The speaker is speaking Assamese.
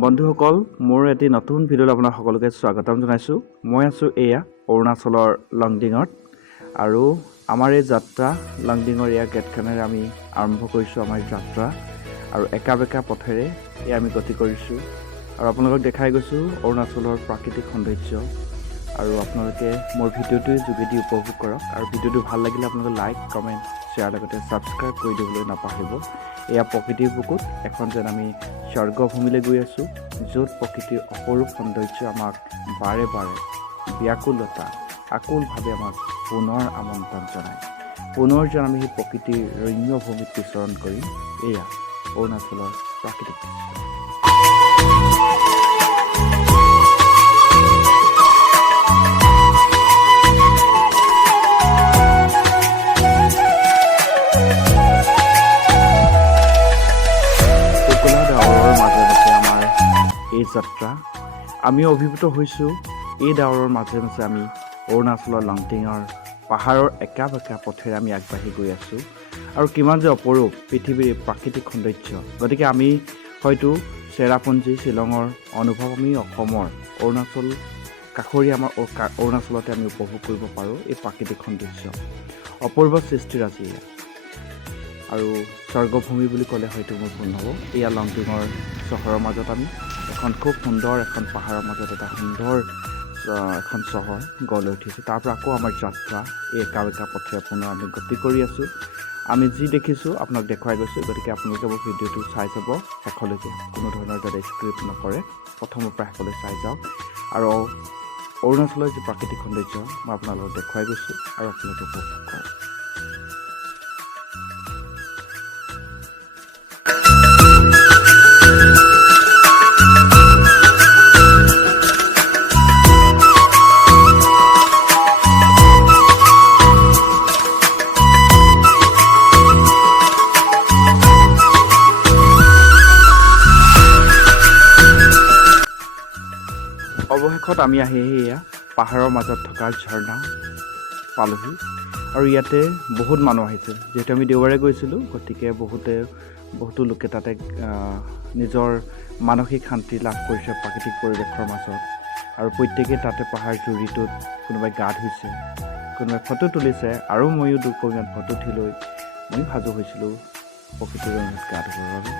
বন্ধুসকল, মোৰ এটি নতুন ভিডিঅ'লৈ আপোনাক সকলোকে স্বাগতম জনাইছোঁ। মই আছোঁ এয়া অৰুণাচলৰ লংডিঙত আৰু আমাৰ এই যাত্ৰা লংডিঙৰ এয়া গেটখনেৰে আমি আৰম্ভ কৰিছোঁ আমাৰ যাত্ৰা আৰু একা বেকা পথেৰে এয়া আমি গতি কৰিছোঁ আৰু আপোনালোকক দেখাই গৈছোঁ অৰুণাচলৰ প্ৰাকৃতিক সৌন্দৰ্য আৰু আপোনালোকে মোৰ ভিডিঅ'টোৰ যোগেদি উপভোগ কৰক আৰু ভিডিঅ'টো ভাল লাগিলে আপোনালোকে লাইক, কমেণ্ট, শ্বেয়াৰ লগতে ছাবস্ক্ৰাইব কৰি দিবলৈ নাপাহৰিব। এয়া প্ৰকৃতিৰ বুকুত এখন যেন আমি স্বৰ্গভূমিলৈ গৈ আছোঁ, য'ত প্ৰকৃতিৰ অপৰূপ সৌন্দৰ্য আমাক বাৰে বাৰে ব্যাকুলতা আকুলভাৱে আমাক পুনৰ আমন্ত্ৰণ জনায়। পুনৰ যেন আমি সেই প্ৰকৃতিৰ ৰম্য ভূমিত বিচৰণ কৰিম। এয়া অৰুণাচলৰ প্ৰাকৃতিক দৃশ্য। এই যাত্ৰা আমি অভিভূত হৈছোঁ। এই ডাৱৰৰ মাজে মাজে আমি অৰুণাচলৰ লংডিঙৰ পাহাৰৰ একা বেকা পথেৰে আমি আগবাঢ়ি গৈ আছোঁ আৰু কিমান যে অপৰূপ পৃথিৱীৰ প্ৰাকৃতিক সৌন্দৰ্য। গতিকে আমি হয়তো চেৰাপুঞ্জী, শ্বিলঙৰ অনুভৱ আমি অসমৰ অৰুণাচল কাষৰীয়া আমাৰ অৰুণাচলতে আমি উপভোগ কৰিব পাৰোঁ এই প্ৰাকৃতিক সৌন্দৰ্য। অপূৰ্ব সৃষ্টিৰাজি আৰু স্বৰ্গভূমি বুলি ক'লে হয়তো মোৰ ভুল নহ'ব। এয়া লংডিঙৰ চহৰৰ মাজত আমি এখন খুব সুন্দৰ এখন পাহাৰৰ মাজত এটা সুন্দৰ এখন চহৰ গঢ় লৈ উঠিছোঁ। তাৰ পৰা আকৌ আমাৰ যাত্ৰা এই একা বেকা পথেৰে পুনৰ আমি গতি কৰি আছোঁ। আমি যি দেখিছোঁ আপোনাক দেখুৱাই গৈছোঁ। গতিকে আপোনালোকে মোৰ ভিডিঅ'টো চাই যাব শেষলৈকে, কোনো ধৰণৰ যাতে স্ক্ৰিপ্ট নকৰে, প্ৰথমৰ পৰা শেষলৈ চাই যাওক আৰু অৰুণাচলৰ যি প্ৰাকৃতিক সৌন্দৰ্য মই আপোনালোকক দেখুৱাই গৈছোঁ আৰু আপোনালোকে উপভোগ কৰক। অৱশেষত আমি আহি এয়া পাহাৰৰ মাজত থকা ঝৰ্ণা পালোহি আৰু ইয়াতে বহুত মানুহ আহিছিল। যিহেতু আমি দেওবাৰে গৈছিলোঁ, গতিকে বহুতো লোকে তাতে নিজৰ মানসিক শান্তি লাভ কৰিছে প্ৰাকৃতিক পৰিৱেশৰ মাজত আৰু প্ৰত্যেকেই তাতে পাহাৰ জুৰিটোত কোনোবাই গা ধুইছে, কোনোবাই ফটো তুলিছে আৰু ময়ো দুপৰিমাণ ফটো উঠি লৈ মই সাজু হৈছিলোঁ প্ৰকৃতিৰ গা ধুবৰ বাবে।